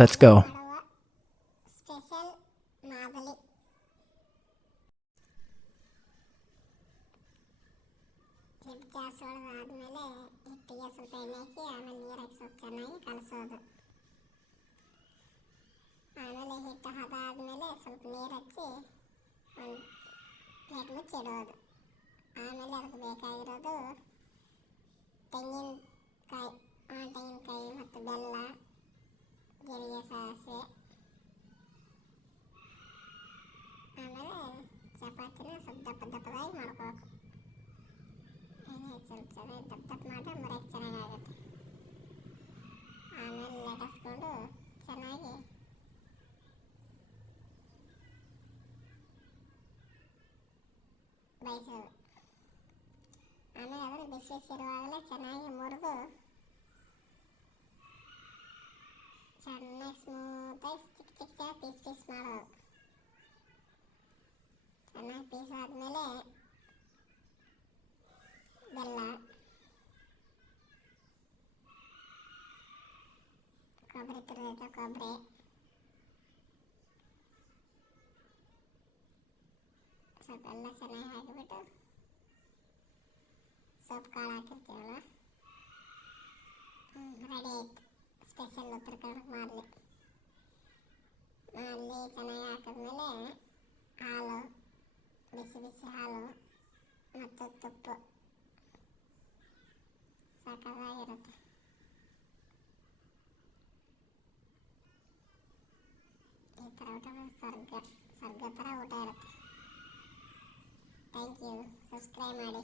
Let's go. Special ಮಾದಲಿ. ಹಿಟ್ಟು ಜಾಸ್ತಿ ಹೊಡೆದಾದ್ಮೇಲೆ ಹಿಟ್ಟಿಗೆ ಸ್ವಲ್ಪ ಎಣ್ಣೆ ಹಾಕಿ ಆಮೇಲೆ ನೀರು ಹಾಕಿ ಸ್ವಲ್ಪ ಚೆನ್ನಾಗಿ ಕಲಸೋದು. ಆಮೇಲೆ ಹಿಟ್ಟು ಹದಾದ್ಮೇಲೆ ಸ್ವಲ್ಪ ನೀರು ಹಚ್ಚಿ ಒಂದು ಪ್ಲೇಟ್ ಮುಚ್ಚಿಡೋದು. ಆಮೇಲೆ ಅದಕ್ಕೆ ಬೇಕಾಗಿರೋದು ತೆಂಗಿನಕಾಯಿ ಮತ್ತು ಬೆಲ್ಲ, ಜೀರಿಗೆ, ಸಾಸಿವೆ. ಆಮೇಲೆ ಚಪಾತಿನ ಸ್ವಲ್ಪ ದಪ್ಪದಾಗಿ ಮಾಡ್ಕೋಬೇಕು. ಸ್ವಲ್ಪ ಚೆನ್ನಾಗಿ ದಪ್ಪ ಮಾಡಿದ್ರೆ ಮುರಿಯೋಕ್ಕೆ ಚೆನ್ನಾಗಾಗುತ್ತೆ. ಆಮೇಲೆ ಲಟ್ಟಿಸ್ಕೊಂಡು ಚೆನ್ನಾಗಿ ಬೇಯಿಸೋದು. ಆಮೇಲೆ ಅದನ್ನು ಬಿಸಿ ಇರುವಾಗಲೇ ಚೆನ್ನಾಗಿ ಮುರಿದು ಚೆನ್ನಾಗಿ ಸ್ಮೂತಾಗಿ ಚಿಕ್ಕ ಪೀಸ್ ಮಾಡೋದು. ಚೆನ್ನಾಗಿ ಪೀಸ್ ಆದಮೇಲೆ ಬೆಲ್ಲ, ಕೊಬ್ಬರಿ ತುರಿದ ಕೊಬ್ಬರಿ, ಸ್ವಲ್ಪ ಎಲ್ಲ ಚೆನ್ನಾಗಿ ಹಾಕಿಬಿಟ್ಟು ಸೊಪ್ಪು ಕಾಳು ಹಾಕಿರ್ತೀವಲ್ಲ, ರೆಡಿ ಆಯ್ತು ಸ್ಪೆಷಲ್ ಉತ್ತರ ಕನ್ನಡ ಮಾಡಲಿ. ಚೆನ್ನಾಗಿ ಹಾಕಿದ್ಮೇಲೆ ಹಾಲು, ಬಿಸಿ ಹಾಲು ಮತ್ತು ತುಪ್ಪ ಸಾಕಾಗಿರುತ್ತೆ. ಈ ಥರ ಊಟ ಸ್ವರ್ಗ ಥರ ಊಟ ಇರುತ್ತೆ. Thank you. ಸಬ್ಸ್ಕ್ರೈಬ್ ಮಾಡಿ.